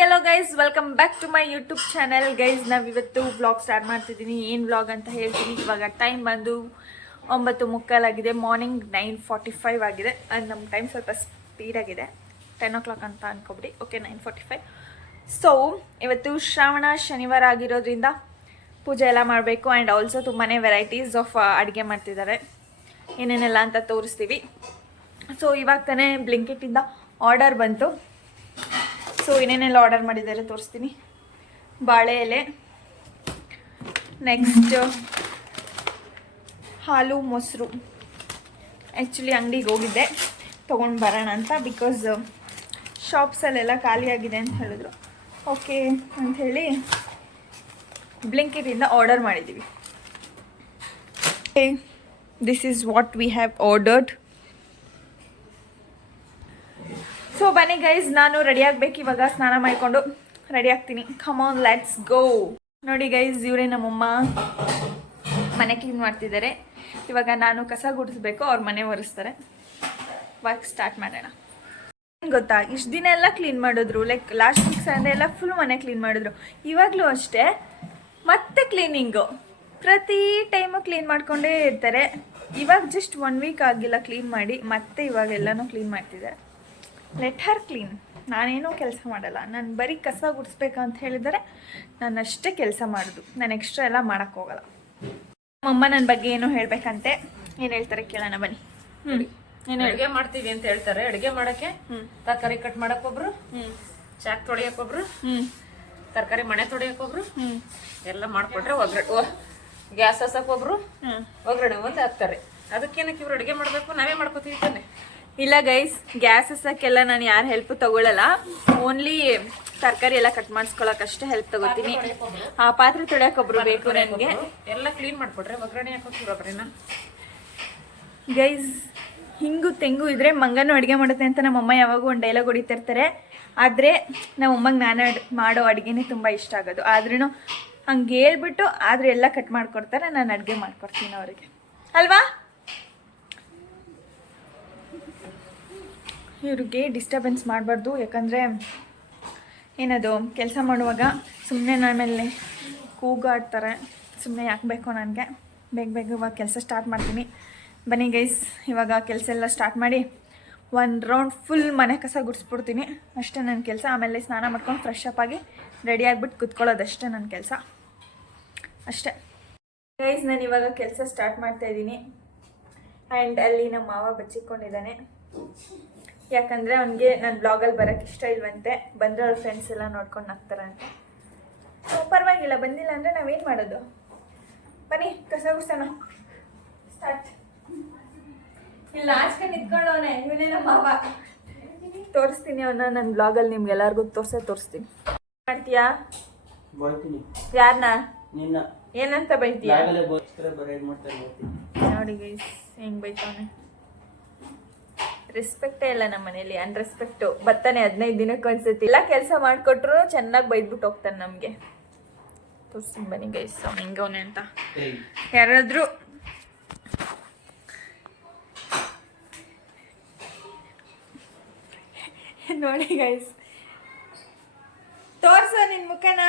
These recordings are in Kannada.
hello guys, welcome back to my YouTube channel. Guys, ನಾವಿವತ್ತು ವ್ಲಾಗ್ ಸ್ಟಾರ್ಟ್ ಮಾಡ್ತಿದ್ದೀನಿ. ಏನು ವ್ಲಾಗ್ ಅಂತ ಹೇಳ್ತೀನಿ. ಇವಾಗ ಟೈಮ್ ಬಂದು 9:30 ಆಗಿದೆ. ಮಾರ್ನಿಂಗ್ 9:45 ಆಗಿದೆ. ನಮ್ಮ ಟೈಮ್ ಸ್ವಲ್ಪ ಸ್ಪೀಡಾಗಿದೆ. 10 o'clock ಅಂತ ಅನ್ಕೊಬಿಡಿ. ಓಕೆ, 9:45. ಸೊ ಇವತ್ತು ಶ್ರಾವಣ ಶನಿವಾರ ಆಗಿರೋದ್ರಿಂದ ಪೂಜೆ ಎಲ್ಲ ಮಾಡಬೇಕು. ಆ್ಯಂಡ್ ಆಲ್ಸೋ ತುಂಬಾ ವೆರೈಟೀಸ್ ಆಫ್ ಅಡುಗೆ ಮಾಡ್ತಿದ್ದಾರೆ. ಏನೇನೆಲ್ಲ ಅಂತ ತೋರಿಸ್ತೀವಿ. ಸೊ ಇವಾಗ ತಾನೇ ಬ್ಲಿಂಕಿಟಿಂದ ಆರ್ಡರ್ ಬಂತು. ಸೊ ಏನೇನೆಲ್ಲ ಆರ್ಡರ್ ಮಾಡಿದ್ದಾರೆ ತೋರಿಸ್ತೀನಿ. ಬಾಳೆ ಎಲೆ, ನೆಕ್ಸ್ಟ್ ಹಾಲು ಮೊಸರು. ಆ್ಯಕ್ಚುಲಿ ಅಂಗಡಿಗೆ ಹೋಗಿದ್ದೆ ತೊಗೊಂಡು ಬರೋಣ ಅಂತ, ಬಿಕಾಸ್ ಶಾಪ್ಸಲ್ಲೆಲ್ಲ ಖಾಲಿಯಾಗಿದೆ ಅಂತ ಹೇಳಿದ್ರು. ಓಕೆ ಅಂಥೇಳಿ ಬ್ಲಿಂಕಿಟಿಂದ ಆರ್ಡರ್ ಮಾಡಿದ್ದೀವಿ. This is what we have ordered. So ಬನ್ನಿ ಗೈಸ್, ನಾನು ರೆಡಿ ಆಗಬೇಕು. ಇವಾಗ ಸ್ನಾನ ಮಾಡಿಕೊಂಡು ರೆಡಿ ಆಗ್ತೀನಿ. Come on, let's go. ನೋಡಿ ಗೈಸ್, ಇವರೇ ನಮ್ಮಮ್ಮ ಮನೆ ಕ್ಲೀನ್ ಮಾಡ್ತಿದ್ದಾರೆ. ಇವಾಗ ನಾನು ಕಸ ಗುಡಿಸ್ಬೇಕು, ಅವ್ರ ಮನೆ ಒರೆಸ್ತಾರೆ. ವರ್ಕ್ ಸ್ಟಾರ್ಟ್ ಮಾಡೋಣ. ಏನು ಗೊತ್ತಾ, ಇಷ್ಟು ದಿನ ಎಲ್ಲ ಕ್ಲೀನ್ ಮಾಡಿದ್ರು. ಲೈಕ್ ಲಾಸ್ಟ್ ವೀಕ್ ಸಂಡೇ ಎಲ್ಲ ಫುಲ್ ಮನೆ ಕ್ಲೀನ್ ಮಾಡಿದ್ರು. ಇವಾಗಲೂ ಅಷ್ಟೇ ಮತ್ತೆ ಕ್ಲೀನಿಂಗು. ಪ್ರತಿ ಟೈಮು ಕ್ಲೀನ್ ಮಾಡ್ಕೊಂಡೇ ಇರ್ತಾರೆ. ಇವಾಗ ಜಸ್ಟ್ 1 ವೀಕ್ ಆಗಿಲ್ಲ ಕ್ಲೀನ್ ಮಾಡಿ, ಮತ್ತೆ ಇವಾಗ ಎಲ್ಲನೂ ಕ್ಲೀನ್ ಮಾಡ್ತಿದ್ದಾರೆ. ಲೆಟ್ ಹರ್ ಕ್ಲೀನ್. ನಾನೇನೂ ಕೆಲಸ ಮಾಡಲ್ಲ. ನಾನು ಬರೀ ಕಸ ಗುಡಿಸ್ಬೇಕಂತ ಹೇಳಿದರೆ ನಾನು ಅಷ್ಟೇ ಕೆಲಸ ಮಾಡೋದು. ನಾನು ಎಕ್ಸ್ಟ್ರಾ ಎಲ್ಲ ಮಾಡೋಕ್ಕೋಗಲ್ಲ. ನಮ್ಮಮ್ಮ ನನ್ನ ಬಗ್ಗೆ ಏನೋ ಹೇಳಬೇಕಂತೆ. ಏನು ಹೇಳ್ತಾರೆ ಕೇಳೋಣ ಬನ್ನಿ. ಏನು ಅಡುಗೆ ಮಾಡ್ತೀವಿ ಅಂತ ಹೇಳ್ತಾರೆ. ಅಡುಗೆ ಮಾಡೋಕ್ಕೆ ತರಕಾರಿ ಕಟ್ ಮಾಡೋಕ್ಕೊಬ್ರು, ಚಾಕ್ ತೊಳೆಯೋಕ್ಕೊಬ್ರು, ತರಕಾರಿ ಮನೆ ತೊಳೆಯೋಕ್ಕೊಬ್ರು, ಎಲ್ಲ ಮಾಡಿಕೊಟ್ರೆ ಗ್ಯಾಸ್ ಹಸಕ್ಕೊಬ್ರು, ಒಗ್ಗರಣೆ ಒಂದು ಹಾಕ್ತಾರೆ. ಅದಕ್ಕೇನಕ್ಕೆ ಇವ್ರು ಅಡುಗೆ ಮಾಡಬೇಕು, ನಾವೇ ಮಾಡ್ಕೋತೀವಿ ತಾನೆ. ಇಲ್ಲ ಗೈಸ್, ಗ್ಯಾಸ್ ಹಸಕ್ಕೆಲ್ಲ ನಾನು ಯಾರು ಹೆಲ್ಪ್ ತಗೊಳ್ಳಲ್ಲ. ಓನ್ಲಿ ತರಕಾರಿ ಎಲ್ಲ ಕಟ್ ಮಾಡಿಸ್ಕೊಳಕ್ಕಷ್ಟೇ ಹೆಲ್ಪ್ ತಗೋತೀನಿ. ಆ ಪಾತ್ರೆ ತೊಳೆಯೋಕೊಬ್ರು ಬೇಕು ನನಗೆ. ಎಲ್ಲ ಕ್ಲೀನ್ ಮಾಡಿಕೊಟ್ರೆ ಒಗ್ಗರಣೆ ಹಾಕೋತೀವಿ. ಒಗ್ಗರಣೆನ ಗೈಸ್, ಹಿಂಗು ತೆಂಗು ಇದ್ರೆ ಮಂಗನೂ ಅಡುಗೆ ಮಾಡುತ್ತೆ ಅಂತ ನಮ್ಮಮ್ಮ ಯಾವಾಗೂ ಒಂದು ಡೈಲಾಗ್ ಹೊಡಿತಿರ್ತಾರೆ. ಆದರೆ ನಮ್ಮಮ್ಮಗೆ ನಾನು ಮಾಡೋ ಅಡುಗೆನೇ ತುಂಬ ಇಷ್ಟ ಆಗೋದು. ಆದ್ರೂ ಹಂಗೆ ಹೇಳ್ಬಿಟ್ಟು ಆದರೂ ಎಲ್ಲ ಕಟ್ ಮಾಡಿಕೊಡ್ತಾರೆ. ನಾನು ಅಡುಗೆ ಮಾಡ್ಕೊಡ್ತೀನಿ ಅವರಿಗೆ, ಅಲ್ವಾ? ಇವ್ರಿಗೆ ಡಿಸ್ಟರ್ಬೆನ್ಸ್ ಮಾಡಬಾರ್ದು. ಯಾಕಂದರೆ ಏನದು, ಕೆಲಸ ಮಾಡುವಾಗ ಸುಮ್ಮನೆ ನನ್ನ ಮೇಲೆ ಕೂಗಾಡ್ತಾರೆ. ಸುಮ್ಮನೆ ಯಾಕೆ ಬೇಕು ನನಗೆ. ಬೇಗ ಇವಾಗ ಕೆಲಸ ಸ್ಟಾರ್ಟ್ ಮಾಡ್ತೀನಿ. ಬನ್ನಿ ಗೈಸ್, ಇವಾಗ ಕೆಲಸ ಎಲ್ಲ ಸ್ಟಾರ್ಟ್ ಮಾಡಿ 1 ರೌಂಡ್ ಫುಲ್ ಮನೆ ಕಸ ಗುಡಿಸ್ಬಿಡ್ತೀನಿ. ಅಷ್ಟೇ ನನ್ನ ಕೆಲಸ. ಆಮೇಲೆ ಸ್ನಾನ ಮಾಡ್ಕೊಂಡು ಫ್ರೆಶ್ ಅಪ್ ಆಗಿ ರೆಡಿ ಆಗಿಬಿಟ್ಟು ಕುತ್ಕೊಳ್ಳೋದಷ್ಟೇ ನನ್ನ ಕೆಲಸ. ಅಷ್ಟೇ ಗೈಸ್, ನಾನು ಇವಾಗ ಕೆಲಸ ಸ್ಟಾರ್ಟ್ ಮಾಡ್ತಾಯಿದ್ದೀನಿ. ಆ್ಯಂಡ್ ಅಲ್ಲಿ ನಮ್ಮ ಮಾವ ಬಚ್ಚಿಕೊಂಡಿದ್ದಾನೆ. ಯಾಕಂದರೆ ಅವನಿಗೆ ನನ್ನ ಬ್ಲಾಗಲ್ಲಿ ಬರೋಕ್ಕೆ ಇಷ್ಟ ಇಲ್ವಂತೆ. ಬಂದರೆ ಅವ್ರ ಫ್ರೆಂಡ್ಸ್ ಎಲ್ಲ ನೋಡ್ಕೊಂಡು ನಗ್ತಾರೆ ಅಂತ. ಪರವಾಗಿಲ್ಲ, ಬಂದಿಲ್ಲ ಅಂದರೆ ನಾವೇನು ಮಾಡೋದು. ಬನ್ನಿ ಕಸ ಗುಡ್ಸೋಣ. ಸ್ಟಾರ್ಟ್. ಇಲ್ಲ ಆಚೆ ನಿಂತ್ಕೊಂಡವನೇ ಇವನೇ ನಮ್ಮ ಮಾವ. ತೋರಿಸ್ತೀನಿ ಅವನ್ನ ನನ್ನ ಬ್ಲಾಗಲ್ಲಿ. ನಿಮ್ಗೆಲ್ಲರಿಗೂ ತೋರಿಸ್ತೀನಿ. ಮಾಡ್ತೀಯಾ? ಯಾರನ್ನ? ಏನಂತ ಬೈತೀಯ? ನೋಡಿ ಗೈಸ್, ಹೆಂಗೆ ಬೈತಾವನೆ. ರೆಸ್ಪೆಕ್ಟೇ ಇಲ್ಲ ನಮ್ಮ ಮನೇಲಿ. ಅನ್ರೆಸ್ಪೆಕ್ಟು. ಬರ್ತಾನೆ 15 ದಿನಕ್ಕೆ ಒಂದ್ಸತಿ. ಎಲ್ಲ ಕೆಲಸ ಮಾಡಿಕೊಟ್ರು ಚೆನ್ನಾಗಿ ಬೈದ್ಬಿಟ್ಟು ಹೋಗ್ತಾನೆ ನಮಗೆ. ತೋರಿಸ್ತೀನಿ ಬನ್ನಿ ಗೈಸ್ ಅವ್ನು ಹೆಂಗವನೆ ಅಂತ. ಯಾರಾದರೂ ನೋಡಿ ಗೈಸ್, ತೋರ್ಸ ನಿನ್ ಮುಖನ.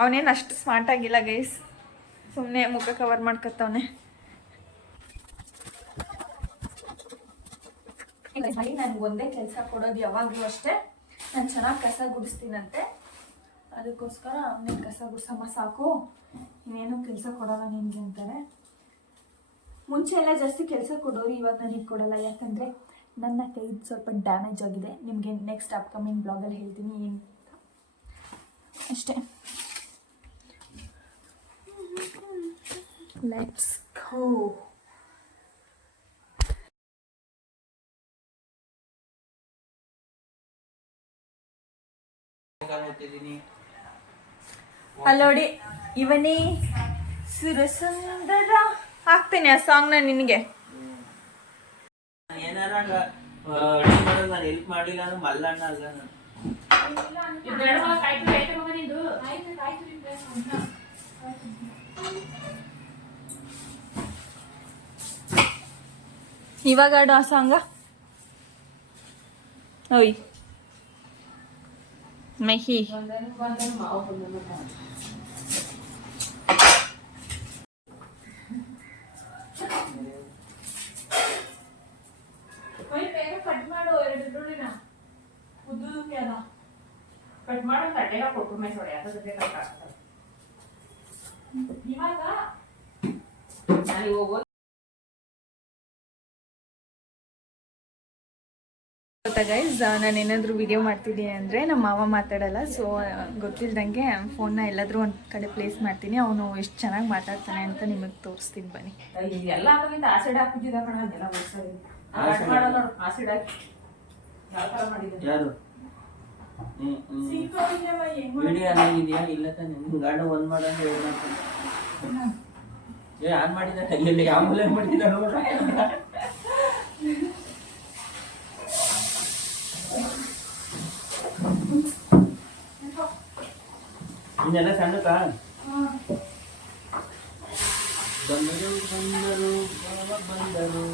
ಅವನೇನು ಅಷ್ಟು ಸ್ಮಾರ್ಟ್ ಆಗಿಲ್ಲ ಗೈಸ್. ಸುಮ್ಮನೆ ಮುಖ ಕವರ್ ಮಾಡ್ಕೊತವನೆ. ನನಗೆ ಒಂದೇ ಕೆಲಸ ಕೊಡೋದು ಯಾವಾಗಲೂ ಅಷ್ಟೇ. ನಾನು ಚೆನ್ನಾಗಿ ಕಸ ಗುಡಿಸ್ತೀನಂತೆ. ಅದಕ್ಕೋಸ್ಕರ ಅವನೇ ಕಸ ಗುಡಿಸಮ್ಮ ಸಾಕು, ಇನ್ನೇನು ಕೆಲಸ ಕೊಡೋಲ್ಲ ನಿನಗೆ ಅಂತಾರೆ. ಮುಂಚೆ ಎಲ್ಲ ಜಾಸ್ತಿ ಕೆಲಸ ಕೊಡೋರು, ಇವಾಗ ನನಗೆ ಕೊಡೋಲ್ಲ. ಯಾಕಂದರೆ ನನ್ನ ಕೈದು ಸ್ವಲ್ಪ ಡ್ಯಾಮೇಜ್ ಆಗಿದೆ. ನಿಮಗೆ ನೆಕ್ಸ್ಟ್ ಅಪ್ಕಮಿಂಗ್ ಬ್ಲಾಗಲ್ಲಿ ಹೇಳ್ತೀನಿ ಏನು ಅಂತ. ಅಷ್ಟೇ. Let's go. ಅಲ್ಲೋಡಿ, ಇವನೇ ಸುರಸುಂದರ. ಹಾಕ್ತೇನೆ ಆ ಸಾಂಗ್ನ ನಿನಗೆ. ಇವಾಗ ಆಡು ಆ ಸಾಂಗ. ಓಯ್ ಮಹಿ ಕಟ್ ಮಾಡು ಕಟ್ ಮಾಡೋ ತಟ್ಟೆಗ ಕೊಟ್ಟು ಮೈ ಸೊಡೆ ಅದ್ರ ಜೊತೆ ಕಟ್ ಆಗ್ತದೆ ಇವಾಗ ನಾನು ಹೋಗೋದು ಗೊತ್ತಾ ಗೈಸ್, ನಾನು ಏನಾದರೂ ವಿಡಿಯೋ ಮಾಡ್ತಿದ್ದೀನಿ ಅಂದರೆ ನಮ್ಮ ಮಾವ ಮಾತಾಡಲ್ಲ. ಸೊ ಗೊತ್ತಿಲ್ದಂಗೆ ಫೋನ್ನ ಎಲ್ಲಾದರೂ ಒಂದು ಕಡೆ ಪ್ಲೇಸ್ ಮಾಡ್ತೀನಿ. ಅವನು ಎಷ್ಟು ಚೆನ್ನಾಗಿ ಮಾತಾಡ್ತಾನೆ ಅಂತ ನಿಮಗೆ ತೋರಿಸ್ತೀನಿ ಬನ್ನಿ. ಎಲ್ಲ ಹಾಕೋದ್ರಿಂದ ಆಸಿಡ್ ಹಾಕಿದ್ದ ಕಣ ಅದೆಲ್ಲ ಬರ್ಸೋದು ಕಟ್ ಮಾಡೋದು ನೋಡು ಆಸಿಡ್ ಹಾಕಿ ಯಾವ ಥರ ಮಾಡಿದ್ದೆ ಯಾರು ವಿಡಿಯೋ ಆಗಿದೆಯಾ ಇಲ್ಲ ತಾನೆ ನಿನ್ ಗಾಡಿ ಒಂದ್ ಮಾಡಂದ್ರೆ ಏನ್ ಮಾಡ್ತಾನೆ ಆನ್ ಮಾಡಿದಾರೆ ಎಲ್ಲಿ ಯಾವ ಮೂಲೆ ಮಾಡಿದಾರೆ ನೋಡ ಇನ್ನೆಲ್ಲ ಸಣ್ಣಕ್ಕ ಬಂದರು ಬಂದರು ಬಂದರು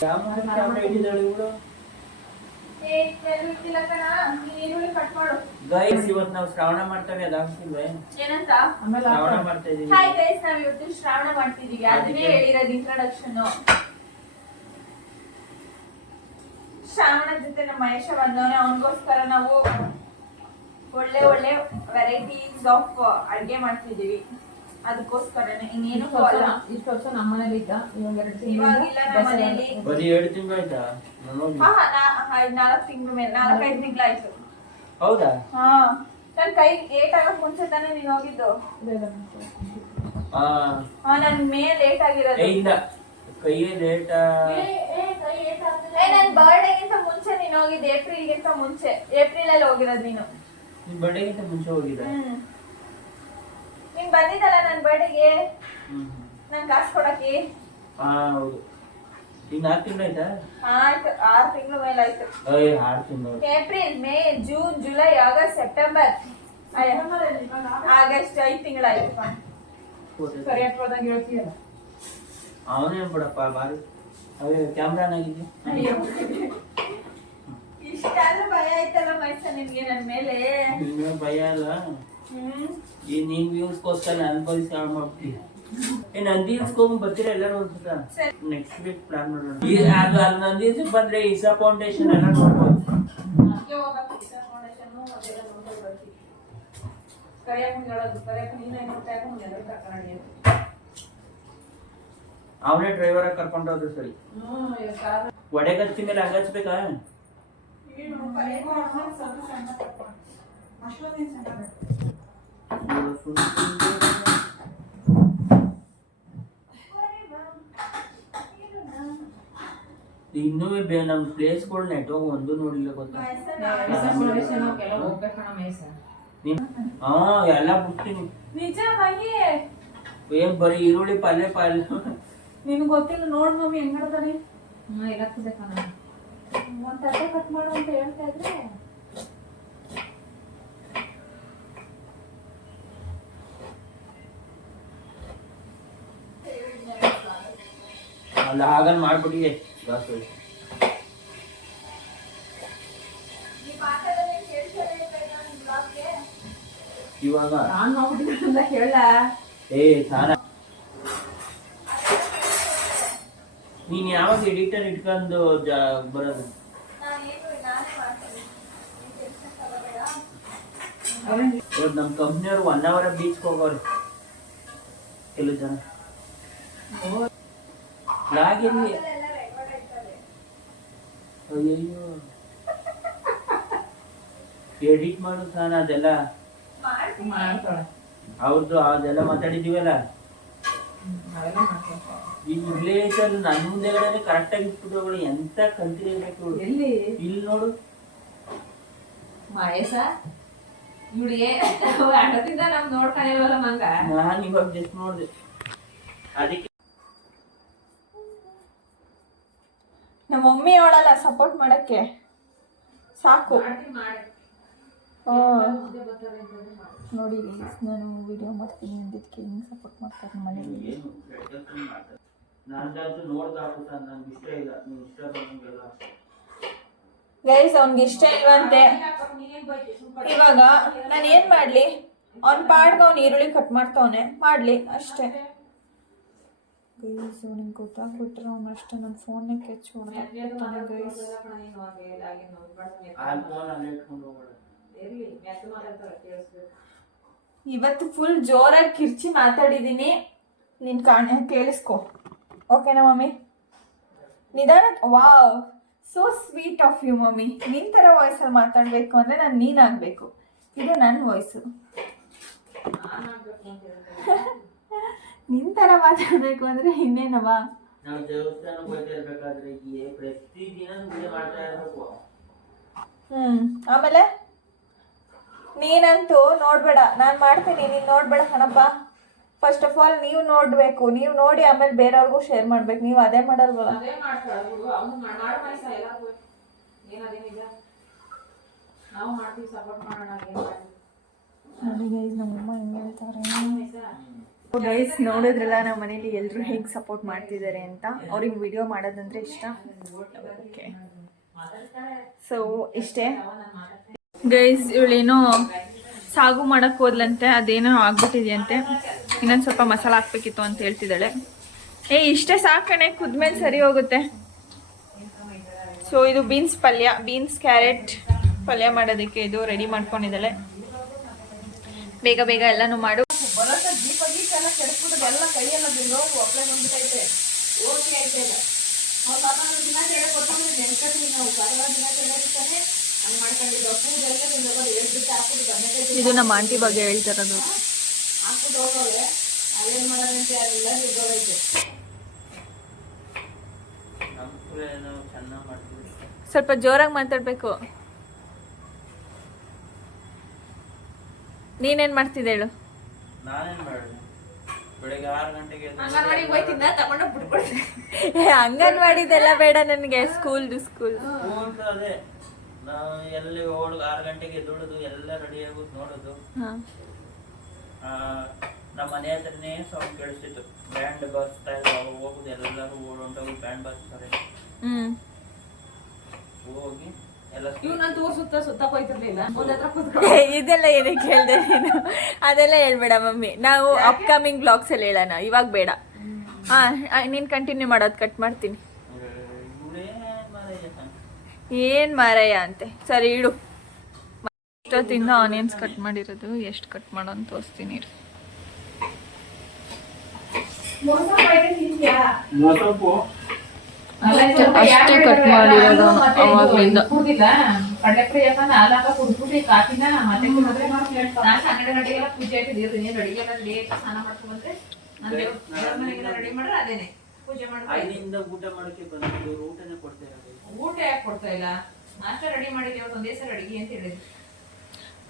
ಕ್ಯಾಮ್ರಾ ಇಟ್ಟಿದ್ದಾಳೆ ಇವಳು. ಗೈಸ್ ಇವತ್ತು ನಾವು ಶ್ರಾವಣ ಮಾಡ್ತೇವೆ ಅದಾಗ್ತಿಲ್ವೇ ಏನಂತ ಶ್ರಾವಣ ಮಾಡ್ತಾ ಇದೀವಿ. ಹಾಯ್ ಗೈಸ್, ನಾವು ಇವತ್ತು ಶ್ರಾವಣ ಮಾಡ್ತಿದೀವಿ. ಅದನ್ನೇ ಹೇಳಿರೋದು ಇಂಟ್ರೊಡಕ್ಷನ್. ಶ್ರಾವಣ ಜೊತೆ ನಮ್ಮ ಮಹೇಶ ಬಂದವನೇ, ಅವನಿಗೋಸ್ಕರ ನಾವು ಒಳ್ಳೆ ಒಳ್ಳೆ ವೆರೈಟೀಸ್ ಆಫ್ ಅಡ್ಗೆ ಮಾಡ್ತಿದೀವಿ. ಅದಕ್ಕೋಸ್ಕರನೇ ಇನ್ನೇನು ಅಲ್ಲ. ಇಷ್ಟು ವರ್ಷ ನಮ್ಮ ಮನೇಲಿ ಇದ್ದ ಇವಾಗ 2 ತಿಂಗಳು ಇವಾಗಿಲ್ಲ ನಮ್ಮ ಮನೆಯಲ್ಲಿ. ಬರೀ 2 ತಿಂಗಳು ಆಯ್ತಾ? ನಾನು ನೋಡಿ. 4 ತಿಂಗಳು ಮೇಲೆ 4-5 ತಿಂಗಳಾಯ್ತು. ಹೌದಾ? ಹಾ, ನನ್ ಕೈ ಲೇಟ್ ಆಗಕ್ ಮುಂಚೆ ತಾನೇ ನೀನ್ ಹೋಗಿದ್ದು. ನನ್ ಮೇ ಲೇಟ್ ಆಗಿರೋದು. ಇಲ್ಲ ಕೈಯೇ ಲೇಟ್. ನನ್ ಬರ್ಡೇಗಿಂತ ಮುಂಚೆ ನೀನ್ ಹೋಗಿದ್ದು. ಏಪ್ರಿಲ್ಗಿಂತ ಮುಂಚೆ. ಏಪ್ರಿಲ್ ಅಲ್ಲಿ ಹೋಗಿರೋದು ನೀನು. ನಿಮ್ ಬರ್ಡೇಗಿಂತ ಮುಂಚೆ ಹೋಗಿದ್ದ? ನೀನ್ ಬಂದಿದ್ದಲ್ಲ ನನ್ ಬರ್ಡೇಗೆ ನನ್ ಕಾಸು ಕೊಡಕ್ಕೆ. ಹೌದು. ಈಗ 4 ತಿಂಗಳು ಆಯ್ತಾ? ಆಯ್ತು, 6 ತಿಂಗಳು ಮೇಲೆ ಆಯ್ತು. 6 ತಿಂಗಳು. April, May, June, July, August, September, August 5 ತಿಂಗಳಾಯ್ತು. ಸರಿಯಾಗಿ ಹೋದಾಗ ಹೇಳ್ತೀಯಲ್ಲ ಅವನೇ ಬಿಡಪ್ಪ ಬಾರಿ. ಅವೇ ಕ್ಯಾಮ್ರಾನಾಗಿದ್ದೆ. ಇಷ್ಟಾದ್ರೂ ಭಯ ಆಯ್ತಲ್ಲ ಮೈಸ ನಿಮ್ಗೆ ನನ್ ಮೇಲೆ. ಇನ್ನೂ ಭಯ ಅಲ್ಲ. ಈ ನೀನ್ ವ್ಯೂಸ್ಗೋಸ್ಕರ ಅನ್ಭವಿಸಿ ಹಾಳು ಮಾಡ್ತೀವಿ. ನಂದಿ ಹಿಲ್ಸ್ಕೊಂಡ್ ಬರ್ತೀರಾ ಎಲ್ಲರೂ ಒಂದ್ಸತ? ನೆಕ್ಸ್ಟ್ ವೀಕ್ ಪ್ಲಾನ್ ಮಾಡೋಣ. ಅದು ಅಲ್ಲಿ ನಂದಿ ಹಿಲ್ಸ್ ಬಂದ್ರೆ ಇಸಾ ಫೌಂಡೇಶನ್ ಎಲ್ಲ ನೋಡ್ಬೋದು. ಅವನೇ ಡ್ರೈವರ್ ಆಗಿ ಕರ್ಕೊಂಡು ಹೋದ್ರು ಸರಿ. ಒಡೆಗಚ್ಚಿ ಮೇಲೆ ಹಂಗಚ್ಬೇಕಾ? ಇನ್ನೂ ನಮ್ ಪ್ಲೇಸ್ಗಳು ನೆಟ್ವರ್ಕ್ ಒಂದು ನೋಡಿಲ್ಲ ಗೊತ್ತಾ? ಎಲ್ಲ ಬಿಡ್ತೀನಿ. ನಿಜ ಮಹಿ, ಏನ್ ಬರೀ ಈರುಳ್ಳಿ ಪಲ್ಯ ನಿನ್ಗೆ ಗೊತ್ತಿಲ್ಲ. ನೋಡ್ ಮಮ್ಮಿ ಹೆಂಗ್ ಮಾಡ್ತಾನೆ. ಇರಕ್ಕಬೇಕಣ್ಣ ಒಂದ್ ತಟ್ಟೆ ಕಟ್ ಮಾಡು ಅಂತ ಹೇಳ್ತಾ ಇದ್ರೆ ಅಲ್ಲ ಹಾಗಲ್ ಮಾಡ್ಬಿಟ್ಟಿದೆ ಜಾಸ್ತಿ. ಇವಾಗ ನಾನ್ ಮಾಡ್ಬಿಟ್ಟಿದ್ದ ಹೇಳ ಸಾನ ನೀನ್ ಯಾವಾಗ ಎಡಿಟರ್ ಇಟ್ಕೊಂಡು ಬರೋದು? ಇವತ್ತು ನಮ್ ಕಂಪ್ನಿಯವ್ರು 1 ಅವರ್ ಬೀಚ್ಗೆ ಹೋಗೋರು ಕೆಲವು ಜನ. ಆಗಿರ್ಲಿ ಅಯ್ಯಯ್ಯೋ ಎಡಿಟ್ ಮಾಡು ಸಾನ ಅದೆಲ್ಲ ಅವ್ರದ್ದು ಅದೆಲ್ಲ ಮಾತಾಡಿದೀವಲ್ಲ. ಈ ವಿಲೇಜ್ ಅಲ್ಲಿ ನನ್ನ ಮುಂದೆಗಡೆ ಕರೆಕ್ಟ್ ಆಗಿ ಇಟ್ಬಿಟ್ಟು ಎಂತ ಕಲ್ತಿರ್ಬೇಕು. ಎಲ್ಲಿ ಇಲ್ಲಿ ನೋಡು ಮಹೇಶ ಇವಳಿಗೆ ಆಟದಿಂದ ನಮ್ ನೋಡ್ಕೊಂಡಿಲ್ವಲ್ಲ ಮಂಗ. ನಾನು ಇವಾಗ ಜಸ್ಟ್ ನೋಡ್ದೆ ಅದಕ್ಕೆ. ನಮ್ಮ ಮಮ್ಮಿ ಅವಳಲ್ಲ ಸಪೋರ್ಟ್ ಮಾಡಕ್ಕೆ ಸಾಕು. ನೋಡಿ ನಾನು ವಿಡಿಯೋ ಮಾಡ್ತೀನಿ ಅಂದಿದ್ದಕ್ಕೆ ಹಿಂಗೆ ಸಪೋರ್ಟ್ ಮಾಡ್ತಾರೆ ನಮ್ಮ ಮನೇಲಿ. ಗೈಸ್ ಅವ್ನಿಗೆ ಇಷ್ಟ ಇಲ್ವಂತೆ. ಇವಾಗ ನಾನು ಏನು ಮಾಡಲಿ, ಅವ್ನ ಪಾಡ್ಗೆ ಅವ್ನು ಈರುಳ್ಳಿ ಕಟ್ ಮಾಡ್ತಾವನೆ, ಮಾಡಲಿ ಅಷ್ಟೇ. ಗೈಸ್ ಅವ್ನಿಗೆ ಗೊತ್ತಾಗ್ಬಿಟ್ರೆ ಅವ್ನು ಅಷ್ಟೇ ನನ್ನ ಫೋನ್ನೇ ಕೆಚ್ಚು ಹೊಡೆದಾಗ್ತಾನೆ ಗೈಸ್. ಇವತ್ತು ಫುಲ್ ಜೋರಾಗಿ ಕಿರ್ಚಿ ಮಾತಾಡಿದ್ದೀನಿ, ನೀನು ಕೇಳಿಸ್ಕೊ, ಓಕೆನಾ ಮಮ್ಮಿ? ನಿಧಾನ. Wow, so sweet of you mummy. ನಿನ್ನ ಥರ ವಾಯ್ಸಲ್ಲಿ ಮಾತಾಡಬೇಕು ಅಂದರೆ ನಾನು ನೀನಾಗಬೇಕು, ಇದು ನನ್ನ ವಾಯ್ಸು. ನಿನ್ನ ಥರ ಮಾತಾಡಬೇಕು ಅಂದರೆ ಇನ್ನೇನವ? ನಾವು ದೇವಸ್ಥಾನಕ್ಕೆ ಬರ್ತಿರ್ಬೇಕಾದ್ರೆ ಪ್ರತಿದಿನ ಮಾಡ್ತಾ ಇರ್ಬೇಕು. ಆಮೇಲೆ ನೀನಂತೂ ನೋಡ್ಬೇಡ, ನಾನು ಮಾಡ್ತೀನಿ, ನೀನು ನೋಡ್ಬೇಡ ಕಣಪ್ಪ. ಫಸ್ಟ್ ಆಫ್ ಆಲ್ ನೀವು ನೋಡಬೇಕು, ನೀವು ನೋಡಿ ಆಮೇಲೆ ಬೇರೆಯವ್ರಿಗೂ ಶೇರ್ ಮಾಡ್ಬೇಕು. ನೀವು ಅದೇ ಮಾಡಲ್ವಲ್ಲ. ನೋಡಿ ಗೈಸ್, ನಮ್ಮಮ್ಮ ಹೆಂಗೆ ಹೇಳ್ತಾರೆ ಗೈಸ್. ನೋಡಿದ್ರಲ್ಲ ನಮ್ಮ ಮನೇಲಿ ಎಲ್ಲರೂ ಹೇಗೆ ಸಪೋರ್ಟ್ ಮಾಡ್ತಿದ್ದಾರೆ ಅಂತ. ಅವ್ರಿಗೆ ವಿಡಿಯೋ ಮಾಡೋದಂದ್ರೆ ಇಷ್ಟ. ಓಕೆ, ಸೊ ಇಷ್ಟೇ ಗೈಸ್. ಇವಳೇನೋ ಸಾಗು ಮಾಡಕ್ಕೆ ಹೋದ್ಲಂತೆ, ಅದೇನೋ ಆಗ್ಬಿಟ್ಟಿದೆಯಂತೆ. ಇನ್ನೊಂದು ಸ್ವಲ್ಪ ಮಸಾಲ ಹಾಕ್ಬೇಕಿತ್ತು ಅಂತ ಹೇಳ್ತಿದ್ದಾಳೆ. ಇಷ್ಟೇ ಸಾಕಣೆ, ಕುದ್ಮೇಲೆ ಸರಿ ಹೋಗುತ್ತೆ. ಸೊ ಇದು ಬೀನ್ಸ್ ಪಲ್ಯ, ಬೀನ್ಸ್ ಕ್ಯಾರೆಟ್ ಪಲ್ಯ ಮಾಡೋದಕ್ಕೆ ಇದು ರೆಡಿ ಮಾಡ್ಕೊಂಡಿದ್ದಾಳೆ. ಬೇಗ ಬೇಗ ಎಲ್ಲನೂ ಮಾಡು. ಇದು ನಮ್ಮ ಆಂಟಿ ಬಗ್ಗೆ ಹೇಳ್ತಾರದು. ಸ್ವಲ್ಪ ಜೋರಾಗಿ ಮಾತಾಡ್ಬೇಕು. ನೀನೇನ್ ಮಾಡ್ತಿದ್ದೆ ಹೇಳು? ಅಂಗನವಾಡಿದೆಲ್ಲ ಬೇಡ ನನಗೆ, ಸ್ಕೂಲ್ ಎಲ್ಲಿ 6 ಗಂಟೆಗೆ ದುಡಿದು ಎಲ್ಲ ರೆಡಿ ಆಗೋದು ನೋಡೋದು. ನಮ್ಮ ಮನೆ ಹತ್ರನೇ ಸೌಂಡ್ ಕೇಳಿಸಿತ್ತು. ಬ್ಯಾಂಡ್ ಬಸ್ ಹೋಗುದು, ಎಲ್ಲರೂ ಓಡೋಗಿ ಬ್ಯಾಂಡ್ ಬರ್ತಾರೆ. ಹೋಗಿ ಇದೆಲ್ಲ ಏನಕ್ಕೆ ಹೇಳ್ದೆ ನೀನು? ಅದೆಲ್ಲ ಹೇಳ್ಬೇಡ ಮಮ್ಮಿ, ನಾವು ಅಪ್ಕಮಿಂಗ್ ಬ್ಲಾಗ್ಸ್ ಅಲ್ಲಿ ಹೇಳೋಣ, ಇವಾಗ ಬೇಡ. ನೀನ್ ಕಂಟಿನ್ಯೂ ಮಾಡೋದು ಕಟ್ ಮಾಡ್ತೀನಿ. ಏನ್ ಮಾರಯ್ಯ ಅಂತೆ. ಸರಿ ಇಡು. ಇಷ್ಟೊತ್ತಿಂದ ಆನಿಯನ್ಸ್ ಕಟ್ ಮಾಡಿರೋದು, ಎಷ್ಟು ಕಟ್ ಮಾಡೋ ಅಂತ ತೋರಿಸ್ತೀನಿ. ಅಷ್ಟೇ ಕಟ್ ಮಾಡಿರೋದು ಅವಾಗ್ಲಿಂದ.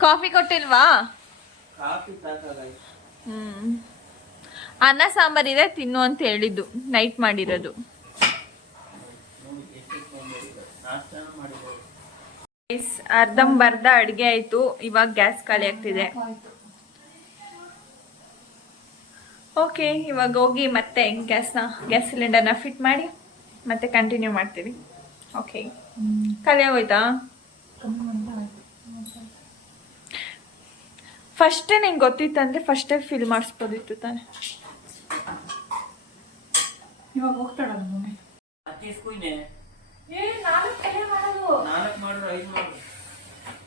ಕಾಫಿ ಕೊಟ್ಟಿಲ್ವಾ? ಅನ್ನ ಸಾಂಬಾರ್ ಇದೆ ತಿನ್ನು ಅಂತ ಹೇಳಿದ್ದು, ನೈಟ್ ಮಾಡಿರೋದು. ಅರ್ಧಂಬರ್ಧ ಅಡುಗೆ ಆಯ್ತು. ಇವಾಗ ಗ್ಯಾಸ್ ಖಾಲಿ ಆಗ್ತಿದೆ. ಓಕೆ, ಇವಾಗ ಹೋಗಿ ಮತ್ತೆ ಗ್ಯಾಸ್ ಸಿಲಿಂಡರ್ನ ಫಿಟ್ ಮಾಡಿ ಮತ್ತೆ ಕಂಟಿನ್ಯೂ ಮಾಡ್ತೀವಿ. ಓಕೆ, ಖಾಲಿ ಆಗೋಯ್ತಾ? ಫಸ್ಟೇ ನಿಂಗೆ ಗೊತ್ತಿತ್ತಂದ್ರೆ ಫಸ್ಟೇ ಫಿಲ್ ಮಾಡಿಸ್ಬೋದಿತ್ತು ತಾನೆ. ಇವಾಗ ಹೋಗ್ತಾಳಲ್ಲ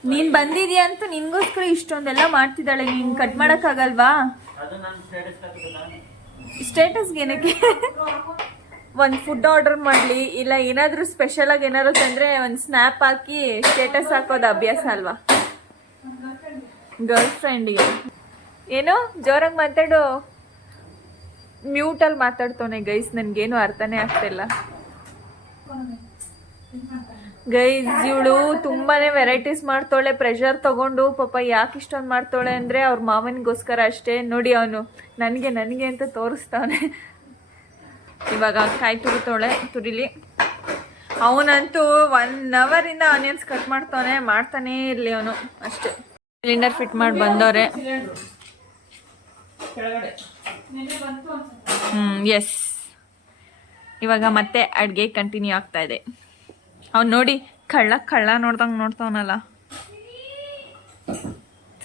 ನೀನ್ ಬಂದಿದ್ಯಾ ಅಂತ ನಿನ್ಗೋಸ್ಕರ ಇಷ್ಟೊಂದೆಲ್ಲ ಮಾಡ್ತಿದ್ದಾಳೆ. ನೀನ್ ಕಟ್ ಮಾಡಕ್ಕಾಗಲ್ವಾ? ಸ್ಟೇಟಸ್ಗೆ ಏನಕ್ಕೆ? ಒಂದು ಫುಡ್ ಆರ್ಡರ್ ಮಾಡಲಿ, ಇಲ್ಲ ಏನಾದರೂ ಸ್ಪೆಷಲ್ ಆಗಿ ಏನಾದ್ರು ತಂದ್ರೆ ಒಂದು ಸ್ನ್ಯಾಪ್ ಹಾಕಿ ಸ್ಟೇಟಸ್ ಹಾಕೋದು ಅಭ್ಯಾಸ ಅಲ್ವಾ ಗರ್ಲ್ ಫ್ರೆಂಡಿಗೆ? ಏನೋ ಜೋರಾಗಿ ಮಾತಾಡು. ಮ್ಯೂಟಲ್ಲಿ ಮಾತಾಡ್ತವನೆ ಗೈಸ್, ನನಗೇನು ಅರ್ಥನೇ ಆಗ್ತಿಲ್ಲ ಗೈಸ್. ಇವಳು ತುಂಬಾನೇ ವೆರೈಟೀಸ್ ಮಾಡ್ತಾಳೆ, ಪ್ರೆಷರ್ ತಗೊಂಡು. ಪಾಪ ಯಾಕೆ ಇಷ್ಟೊಂದು ಮಾಡ್ತಾಳೆ ಅಂದರೆ ಅವ್ರ ಮಾವನಿಗೋಸ್ಕರ ಅಷ್ಟೇ. ನೋಡಿ ಅವನು ನನಗೆ ಅಂತ ತೋರಿಸ್ತಾವನೆ. ಇವಾಗ ಕಾಯಿ ತುರಿಲಿ. ಅವನಂತೂ 1 ಅವರಿಂದ ಆನಿಯನ್ಸ್ ಕಟ್ ಮಾಡ್ತಾನೆ ಇರಲಿ ಅವನು ಅಷ್ಟೇ. ಸಿಲಿಂಡರ್ ಫಿಟ್ ಮಾಡಿ ಬಂದವ್ರೆ. ಎಸ್, ಇವಾಗ ಮತ್ತೆ ಅಡುಗೆ ಕಂಟಿನ್ಯೂ ಆಗ್ತಾ ಇದೆ. ಅವ್ನು ನೋಡಿ ಕಳ್ಳ ನೋಡ್ದಂಗೆ ನೋಡ್ತಾವನಲ್ಲ.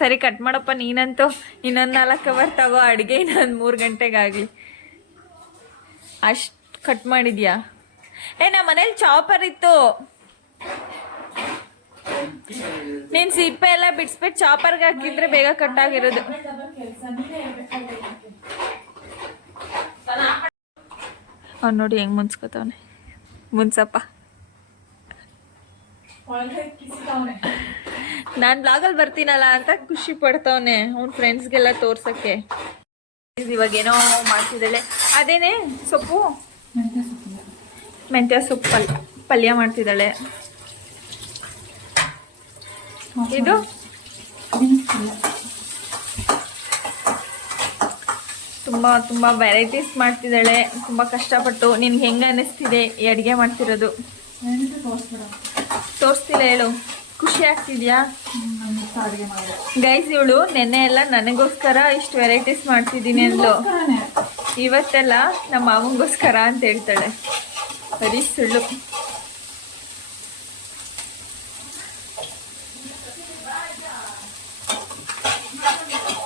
ಸರಿ ಕಟ್ ಮಾಡಪ್ಪ ನೀನಂತೂ. ಇನ್ನೊಂದು 4 ಅವರ್ ತಗೋ ಅಡುಗೆ, ಇನ್ನೊಂದು 3 ಗಂಟೆಗಾಗಲಿ. ಅಷ್ಟು ಕಟ್ ಮಾಡಿದ್ಯಾ? ನಮ್ಮ ಮನೇಲಿ ಚಾಪರ್ ಇತ್ತು. ನೀನು ಸಿಪ್ಪೆ ಎಲ್ಲ ಬಿಡಿಸ್ಬಿಟ್ಟು ಚಾಪರ್ಗೆ ಹಾಕಿದ್ರೆ ಬೇಗ ಕಟ್ ಆಗಿರೋದು. ಅವ್ನು ನೋಡಿ ಹೆಂಗೆ ಮುನ್ಸ್ಕೊತವನೆ. ಮುನ್ಸಪ್ಪ. ನಾನು ಬ್ಲಾಗಲ್ಲಿ ಬರ್ತೀನಲ್ಲ ಅಂತ ಖುಷಿ ಪಡ್ತವನೆ ಅವ್ನ ಫ್ರೆಂಡ್ಸ್ಗೆಲ್ಲ ತೋರ್ಸಕ್ಕೆ. ಇವಾಗ ಏನೋ ಮಾಡ್ತಿದ್ದಾಳೆ. ಅದೇನೇ ಸೊಪ್ಪು, ಮೆಂತ್ಯ ಸೊಪ್ಪು ಪಲ್ಯ ಮಾಡ್ತಿದ್ದಾಳೆ. ಇದು ತುಂಬ ವೆರೈಟೀಸ್ ಮಾಡ್ತಿದ್ದಾಳೆ, ತುಂಬ ಕಷ್ಟಪಟ್ಟು. ನಿನ್ಗೆ ಹೆಂಗೆ ಅನ್ನಿಸ್ತಿದೆ ಈ ಅಡುಗೆ ಮಾಡ್ತಿರೋದು? ತೋರಿಸ್ತಿಲ್ಲ ಹೇಳು. ಖುಷಿ ಆಗ್ತಿದ್ಯಾ? ಗೈಸ್, ಇವಳು ನೆನ್ನೆ ಎಲ್ಲ ನನಗೋಸ್ಕರ ಇಷ್ಟು ವೆರೈಟೀಸ್ ಮಾಡ್ತಿದ್ದೀನಿ ಅಂದ್ಲು. ಇವತ್ತೆಲ್ಲ ನಮ್ಮ ಮಾವಂಗೋಸ್ಕರ ಅಂತ ಹೇಳ್ತಾಳೆ. ಬರೀ ಸುಳ್ಳು.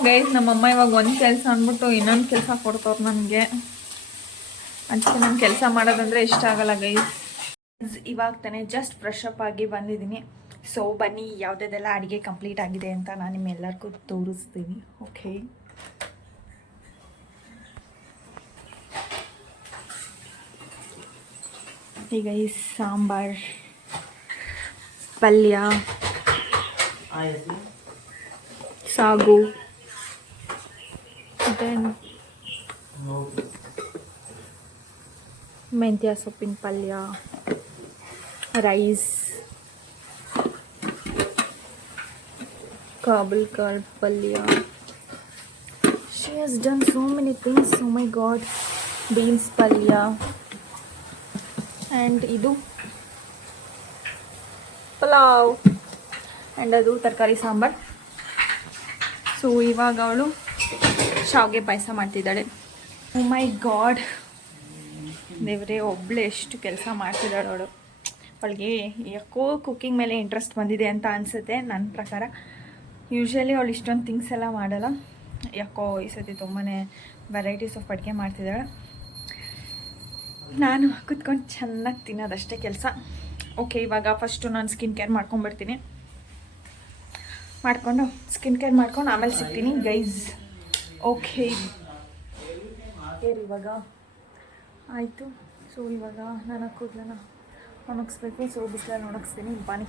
ಗೈಸ್, ನಮ್ಮಮ್ಮ ಇವಾಗ ಒಂದು ಕೆಲಸ ಅಂದ್ಬಿಟ್ಟು ಇನ್ನೊಂದು ಕೆಲಸ ಕೊಡ್ತವ್ರು ನನಗೆ. ಅದಕ್ಕೆ ನಾನು ಕೆಲಸ ಮಾಡೋದಂದರೆ ಇಷ್ಟ ಆಗಲ್ಲ ಗೈಸ್. ಇವಾಗ ತಾನೇ ಜಸ್ಟ್ ಫ್ರೆಶ್ ಅಪ್ ಆಗಿ ಬಂದಿದ್ದೀನಿ. ಸೊ ಬನ್ನಿ, ಯಾವುದೆಲ್ಲ ಅಡುಗೆ ಕಂಪ್ಲೀಟ್ ಆಗಿದೆ ಅಂತ ನಾನು ನಿಮ್ಮೆಲ್ಲರಿಗೂ ತೋರಿಸ್ತೀನಿ. ಓಕೆ, ಈಗ ಈ ಸಾಂಬಾರ್, ಪಲ್ಯ, ಸಾಗು, ದೆನ್ ಮೆಂತ್ಯ ಸೊಪ್ಪಿನ ಪಲ್ಯ, ರೈಸ್, ಕಾಬಲ್ಕಾಳ್ ಪಲ್ಯ. She has done so many things. Oh my god. Beans ಪಲ್ಯ ಆ್ಯಂಡ್ ಇದು ಪಲಾವ್ ಆ್ಯಂಡ್ ಅದು ತರಕಾರಿ ಸಾಂಬಾರ್. ಸೊ ಇವಾಗ ಅವಳು ಶಾವಿಗೆ ಪಾಯಸ ಮಾಡ್ತಿದ್ದಾಳೆ. ಓ ಮೈ ಗಾಡ್ ದೇವರೇ, ಒಬ್ಳು ಎಷ್ಟು ಕೆಲಸ ಮಾಡ್ತಿದ್ದಾಳೆ ಅವಳು. ಅವಳಿಗೆ ಯಾಕೋ ಕುಕ್ಕಿಂಗ್ ಮೇಲೆ ಇಂಟ್ರೆಸ್ಟ್ ಬಂದಿದೆ ಅಂತ ಅನಿಸುತ್ತೆ ನನ್ನ ಪ್ರಕಾರ. ಯೂಶ್ವಲಿ ಅವಳು ಇಷ್ಟೊಂದು ಥಿಂಗ್ಸ್ ಎಲ್ಲ ಮಾಡಲ್ಲ. ಯಾಕೋ ಈ ಸತಿ ತುಂಬಾ ವೆರೈಟೀಸ್ ಆಫ್ ಅಡುಗೆ ಮಾಡ್ತಿದ್ದಾಳೆ. ನಾನು ಕುತ್ಕೊಂಡು ಚೆನ್ನಾಗಿ ತಿನ್ನೋದಷ್ಟೇ ಕೆಲಸ. ಓಕೆ, ಇವಾಗ ಫಸ್ಟು ನಾನು ಸ್ಕಿನ್ ಕೇರ್ ಮಾಡ್ಕೊಂಡ್ಬಿಡ್ತೀನಿ. ಸ್ಕಿನ್ ಕೇರ್ ಮಾಡ್ಕೊಂಡು ಆಮೇಲೆ ಸಿಗ್ತೀನಿ ಗೈಸ್. ಓಕೆ, ಇವಾಗ ಆಯಿತು. ಸೊ ಇವಾಗ ನಾನು ಕೂದಲನ್ನ ಒಣಗಿಸ್ಬೇಕು. ಸೊ ಬಿಸಿಲಲ್ಲಿ ಒಣಗಿಸ್ತೀನಿ. ಬನ್ನಿ.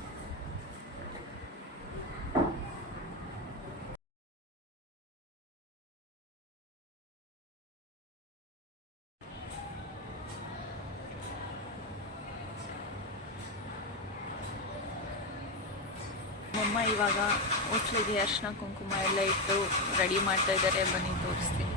ಅಮ್ಮ ಇವಾಗ ಹೊಸ್ಲಿಗೆ ಅರಿಶಿನ ಕುಂಕುಮ ಎಲ್ಲ ಇಟ್ಟು ರೆಡಿ ಮಾಡ್ತಾ ಇದ್ದಾರೆ. ಬನ್ನಿ ತೋರಿಸ್ತೀನಿ.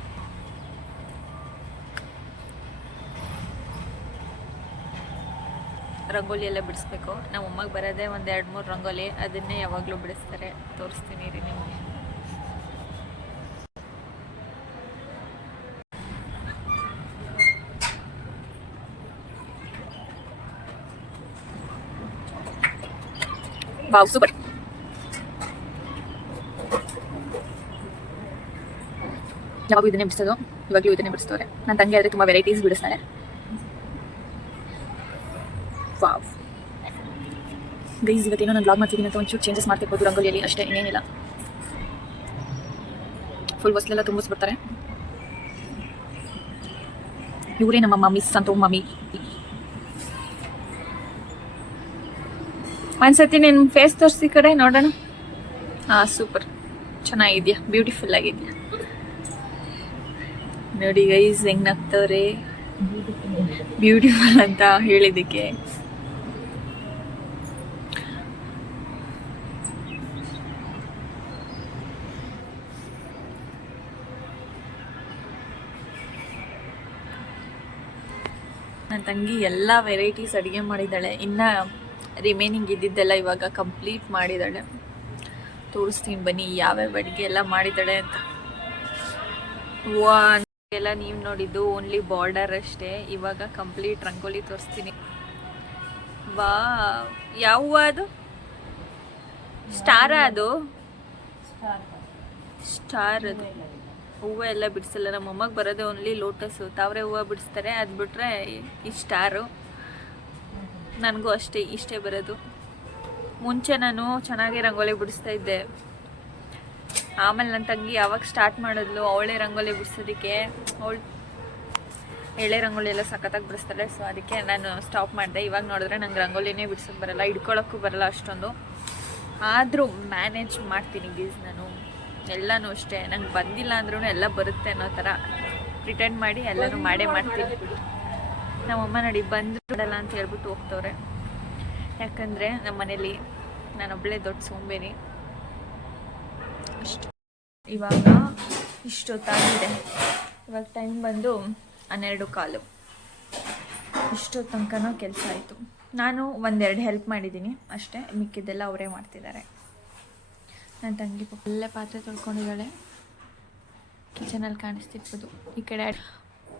ರಂಗೋಲಿ ಎಲ್ಲ ಬಿಡಿಸ್ಬೇಕು. ನಮ್ಮ ಅಮ್ಮಗೆ ಬರೋದೇ ಒಂದು 2-3 ರಂಗೋಲಿ. ಅದನ್ನೇ ಯಾವಾಗಲೂ ಬಿಡಿಸ್ತಾರೆ. ತೋರಿಸ್ತೀನಿ ರೀ ನಿಮಗೆ. Wow, super. ಯಾವಾಗೂ ಇದನ್ನೇ ಬಿಡಿಸೋದು, ಇವಾಗಲೂ ಇದನ್ನೇ ಬಿಡಿಸ್ತವ್ರೆ. ನನ್ನ ತಂಗಿ ಆದರೆ ತುಂಬ ವೆರೈಟೀಸ್ ಬಿಡಿಸ್ತಾರೆ. ವಾವ್ ಗೈಸ್, ಇವತ್ತೇನೋ ನಾನು ಬ್ಲಾಗ್ ಮಾಡ್ತಿದ್ದೀನಿ ಅಂತ ಒಂಚೂರು ಚೇಂಜಸ್ ಮಾಡ್ತಿರ್ಬೋದು ರಂಗೋಲಿಯಲ್ಲಿ, ಅಷ್ಟೇ, ಇನ್ನೇನಿಲ್ಲ. ಫುಲ್ ಹೊಸಲೆಲ್ಲ ತುಂಬಿಸ್ಬಿಡ್ತಾರೆ. ಇವರೇ ನಮ್ಮ ಮಮ್ಮಿ, ಸಂತೋ ಮಮ್ಮಿ. ಒಂದ್ಸತಿ ನಿನ್ನ ಫೇಸ್ ತೋರಿಸಿ ಕಡೆ ನೋಡೋಣ. ಹಾಂ, ಸೂಪರ್, ಚೆನ್ನಾಗಿದ್ಯಾ, ಬ್ಯೂಟಿಫುಲ್ ಆಗಿದೆಯಾ ನೋಡಿ ಗೈಸ್. ಹೆಂಗೆ ನಗ್ತವ್ರೆ, ಬ್ಯೂಟಿಫುಲ್ ಅಂತ ಹೇಳಿದ್ದಕ್ಕೆ. ನನ್ನ ತಂಗಿ ಎಲ್ಲ ವೆರೈಟೀಸ್ ಅಡುಗೆ ಮಾಡಿದ್ದಾಳೆ. ಇನ್ನು ರಿಮೈನಿಂಗ್ ಇದ್ದಿದ್ದೆಲ್ಲ ಇವಾಗ ಕಂಪ್ಲೀಟ್ ಮಾಡಿದ್ದಾಳೆ. ತೋರಿಸ್ತೀನಿ ಬನ್ನಿ ಯಾವ್ಯಾವ ಅಡುಗೆ ಎಲ್ಲ ಮಾಡಿದ್ದಾಳೆ ಅಂತ. ಎಲ್ಲ ನೀವು ನೋಡಿದ್ದು ಓನ್ಲಿ ಬಾರ್ಡರ್ ಅಷ್ಟೇ. ಇವಾಗ ಕಂಪ್ಲೀಟ್ ರಂಗೋಲಿ ತೋರಿಸ್ತೀನಿ. ವಾ, ಯಾವ ಅದು ಸ್ಟಾರ? ಅದು ಸ್ಟಾರ್ ಅದು ಹೂವು ಎಲ್ಲ ಬಿಡಿಸಲ್ಲ. ನಮ್ಮ ಅಮ್ಮಗೆ ಬರೋದೇ ಓನ್ಲಿ ಲೋಟಸ್ಸು, ತಾವರೆ ಹೂವು ಬಿಡಿಸ್ತಾರೆ. ಅದು ಬಿಟ್ಟರೆ ಈ ಸ್ಟಾರು ನನಗೂ ಅಷ್ಟೇ ಇಷ್ಟೇ ಬರೋದು. ಮುಂಚೆ ನಾನು ಚೆನ್ನಾಗಿ ರಂಗೋಲಿ ಬಿಡಿಸ್ತಾ ಇದ್ದೆ. ಆಮೇಲೆ ನನ್ನ ತಂಗಿ ಯಾವಾಗ ಸ್ಟಾರ್ಟ್ ಮಾಡಿದ್ಲು ಅವಳೇ ರಂಗೋಲಿ ಬಿಡಿಸೋದಕ್ಕೆ, ಅವಳು ಎಳೆ ರಂಗೋಲಿ ಎಲ್ಲ ಸಖತ್ತಾಗಿ ಬಿಡಿಸ್ತಾಳೆ. ಸೊ ಅದಕ್ಕೆ ನಾನು ಸ್ಟಾಪ್ ಮಾಡಿದೆ. ಇವಾಗ ನೋಡಿದ್ರೆ ನಂಗೆ ರಂಗೋಲಿನೇ ಬಿಡ್ಸೋಕ್ಕೆ ಬರಲ್ಲ, ಹಿಡ್ಕೊಳ್ಳೋಕ್ಕೂ ಬರಲ್ಲ ಅಷ್ಟೊಂದು. ಆದರೂ ಮ್ಯಾನೇಜ್ ಮಾಡ್ತೀನಿ ಗೀಸ್ ನಾನು. ಎಲ್ಲನೂ ಅಷ್ಟೇ, ನಂಗೆ ಬಂದಿಲ್ಲ ಅಂದ್ರೂ ಎಲ್ಲ ಬರುತ್ತೆ ಅನ್ನೋ ಥರ ಪ್ರಿಟೆಂಡ್ ಮಾಡಿ ಎಲ್ಲನೂ ಮಾಡೇ ಮಾಡ್ತೀನಿ. ನಮ್ಮಮ್ಮ ನೋಡಿ ಬಂದಿಡಲ್ಲ ಅಂತ ಹೇಳ್ಬಿಟ್ಟು ಹೋಗ್ತವ್ರೆ. ಯಾಕಂದರೆ ನಮ್ಮ ಮನೇಲಿ ನಾನೊಬ್ಬಳೇ ದೊಡ್ಡ ಸೋಂಬೇರಿ ಅಷ್ಟು. ಇವಾಗ ಇಷ್ಟೊತ್ತಾಗಿದೆ. ಇವಾಗ ಟೈಮ್ ಬಂದು 12:15. ಇಷ್ಟೊತ್ತು ತನಕನೂ ಕೆಲಸ ಆಯಿತು. ನಾನು ಒಂದೆರಡು ಹೆಲ್ಪ್ ಮಾಡಿದ್ದೀನಿ ಅಷ್ಟೇ, ಮಿಕ್ಕಿದ್ದೆಲ್ಲ ಅವರೇ ಮಾಡ್ತಿದ್ದಾರೆ. ನನ್ನ ತಂಗಿ ಒಳ್ಳೆ ಪಾತ್ರೆ ತೊಳ್ಕೊಂಡಿದ್ದಾಳೆ. ಕಿಚನಲ್ಲಿ ಕಾಣಿಸ್ತಿರ್ಬೋದು. ಈ ಕಡೆ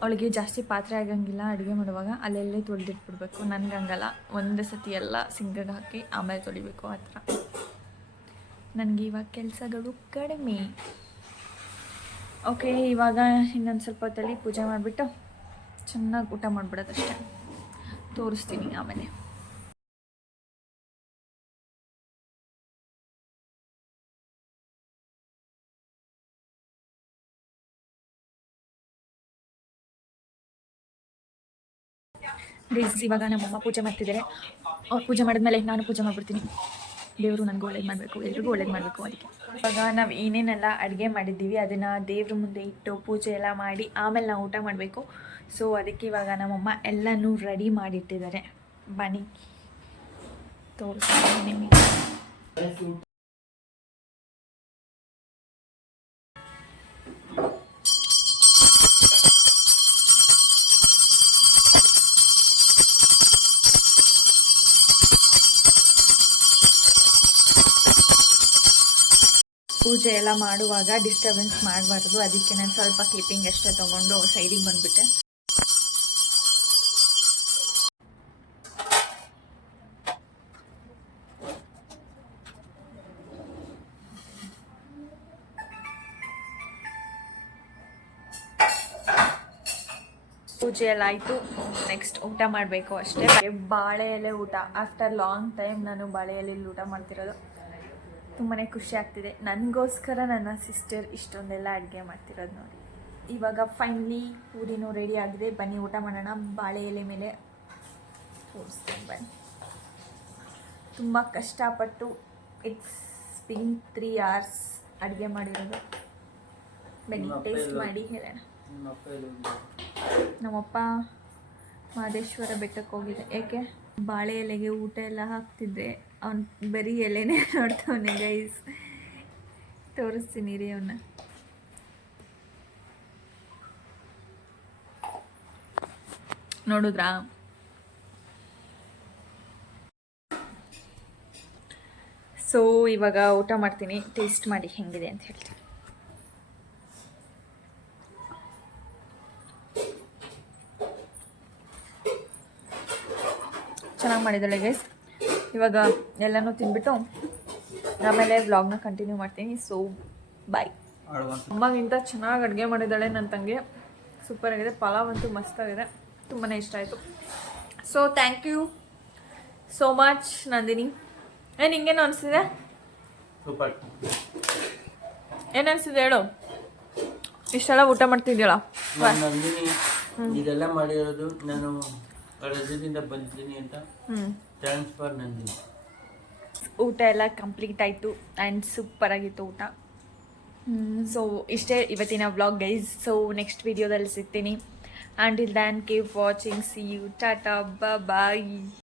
ಅವಳಿಗೆ ಜಾಸ್ತಿ ಪಾತ್ರೆ ಆಗಂಗಿಲ್ಲ ಅಡುಗೆ ಮಾಡುವಾಗ, ಅಲ್ಲೆಲ್ಲೇ ತೊಳೆದಿಟ್ಬಿಡ್ಬೇಕು. ನನಗೆ ಹಂಗಲ್ಲ, ಒಂದು ಸತಿ ಎಲ್ಲ ಸಿಂಕಿಗೆ ಹಾಕಿ ಆಮೇಲೆ ತೊಳಿಬೇಕು ಆ ಥರ. ನನಗೆ ಇವಾಗ ಕೆಲಸಗಳು ಕಡಿಮೆ. ಓಕೆ, ಇವಾಗ ಇನ್ನೊಂದು ಸ್ವಲ್ಪ ಹೊತ್ತಲ್ಲಿ ಪೂಜೆ ಮಾಡಿಬಿಟ್ಟು ಚೆನ್ನಾಗಿ ಊಟ ಮಾಡಿಬಿಡೋದಷ್ಟೇ. ತೋರಿಸ್ತೀನಿ ಆಮೇಲೆ. ಇವಾಗ ನಮ್ಮಮ್ಮ ಪೂಜೆ ಮಾಡ್ತಿದ್ದಾರೆ. ಅವ್ರು ಪೂಜೆ ಮಾಡಿದ್ಮೇಲೆ ನಾನು ಪೂಜೆ ಮಾಡಿಬಿಡ್ತೀನಿ. ದೇವರು ನನಗೂ ಒಳ್ಳೇದು ಮಾಡಬೇಕು, ಎಲ್ರಿಗೂ ಒಳ್ಳೇದು ಮಾಡಬೇಕು. ಅದಕ್ಕೆ ಇವಾಗ ನಾವು ಏನೇನೆಲ್ಲ ಅಡುಗೆ ಮಾಡಿದ್ದೀವಿ ಅದನ್ನು ದೇವ್ರ ಮುಂದೆ ಇಟ್ಟು ಪೂಜೆ ಎಲ್ಲ ಮಾಡಿ ಆಮೇಲೆ ನಾವು ಊಟ ಮಾಡಬೇಕು. ಸೊ ಅದಕ್ಕೆ ಇವಾಗ ನಮ್ಮಮ್ಮ ಎಲ್ಲನೂ ರೆಡಿ ಮಾಡಿಟ್ಟಿದ್ದಾರೆ. ಬನ್ನಿ ತೋರಿಸ್ತೀನಿ ನಿಮಗೆ. ಪೂಜೆ ಎಲ್ಲ ಮಾಡುವಾಗ ಡಿಸ್ಟರ್ಬೆನ್ಸ್ ಮಾಡಬಾರ್ದು. ಅದಕ್ಕೆ ನಾನು ಸ್ವಲ್ಪ ಕ್ಲಿಪ್ಪಿಂಗ್ ಅಷ್ಟೇ ತೊಗೊಂಡು ಸೈಡಿಗೆ ಬಂದುಬಿಟ್ಟೆ. ಪೂಜೆ ಎಲ್ಲ ಆಯಿತು. ನೆಕ್ಸ್ಟ್ ಊಟ ಮಾಡಬೇಕು ಅಷ್ಟೇ. ಬಾಳೆ ಎಲೆ ಊಟ. ಆಫ್ಟರ್ ಲಾಂಗ್ ಟೈಮ್ ನಾನು ಬಾಳೆ ಎಲೆಯಲ್ಲಿ ಊಟ ಮಾಡ್ತಿರೋದು. ತುಂಬಾ ಖುಷಿ ಆಗ್ತಿದೆ. ನನಗೋಸ್ಕರ ನನ್ನ ಸಿಸ್ಟರ್ ಇಷ್ಟೊಂದೆಲ್ಲ ಅಡುಗೆ ಮಾಡ್ತಿರೋದು ನೋಡಿ. ಇವಾಗ ಫೈನಲಿ ಪೂರಿನೂ ರೆಡಿ ಆಗಿದೆ. ಬನ್ನಿ ಊಟ ಮಾಡೋಣ. ಬಾಳೆ ಎಲೆ ಮೇಲೆ ತೋರಿಸ್ತೀನಿ ಬನ್ನಿ. ತುಂಬ ಕಷ್ಟಪಟ್ಟು ಇಟ್ಸ್ ಬೀನ್ 3 hours ಅಡುಗೆ ಮಾಡಿರೋದು. ಬನ್ನಿ ಟೇಸ್ಟ್ ಮಾಡಿ ಹೇಳೋಣ. ನಮ್ಮಪ್ಪ ಮಹದೇಶ್ವರ ಬೆಟ್ಟಕ್ಕೆ ಹೋಗಿದೆ. ಏಕೆ? ಬಾಳೆ ಎಲೆಗೆ ಊಟ ಎಲ್ಲ ಹಾಕ್ತಿದ್ದೆ. ಅವ್ನು ಬರೀ ಎಲೆನೇ ನೋಡ್ತವನೆ ಗೈಸ್. ತೋರಿಸ್ತೀನಿ ರೀ ಅವನ್ನ. ನೋಡಿದ್ರಾ? ಸೊ ಇವಾಗ ಊಟ ಮಾಡ್ತೀನಿ. ಟೇಸ್ಟ್ ಮಾಡಿ ಹೆಂಗಿದೆ ಅಂತ ಹೇಳ್ತೀನಿ. ಚೆನ್ನಾಗಿ ಮಾಡಿದ್ದಾಳೆ ಗೈಸ್. ಇವಾಗ ಎಲ್ಲನೂ ತಿಂದ್ಬಿಟ್ಟು ಆಮೇಲೆ ವ್ಲಾಗ್ನ ಕಂಟಿನ್ಯೂ ಮಾಡ್ತೀನಿ. So bye. ಅಮ್ಮಗಿಂತ ಚೆನ್ನಾಗಿ ಅಡುಗೆ ಮಾಡಿದ್ದಾಳೆ ನನ್ನ ತಂಗಿ. ಸೂಪರ್ ಆಗಿದೆ. ಪಲಾವ್ ಅಂತೂ ಮಸ್ತಾಗಿದೆ. ತುಂಬಾ ಇಷ್ಟ ಆಯಿತು. So thank you so much Nandini. ನಿಂಗೇನು ಅನಿಸಿದೆ? ಸೂಪರ್. ಏನು ಅನಿಸಿದೆ ಹೇಳು. ಇಷ್ಟೆಲ್ಲ ಊಟ ಮಾಡ್ತಿದ್ದೀಳ ನಂದಿನಿ. ಇದೆಲ್ಲ ಮಾಡಿರೋದು ನಾನು ರಜದಿಂದ ಬಂದಿದ್ದೀನಿ ಅಂತ. Thanks for Nandini. ಊಟ ಎಲ್ಲ ಕಂಪ್ಲೀಟ್ ಆಯಿತು ಆ್ಯಂಡ್ ಸೂಪರ್ ಆಗಿತ್ತು ಊಟ. ಸೊ ಇಷ್ಟೇ ಇವತ್ತಿನ ವ್ಲಾಗ್ ಗೈಸ್. ಸೊ ನೆಕ್ಸ್ಟ್ ವಿಡಿಯೋದಲ್ಲಿ ಸಿಗ್ತೀನಿ. Until then, keep watching. See you. Tata. Bye bye.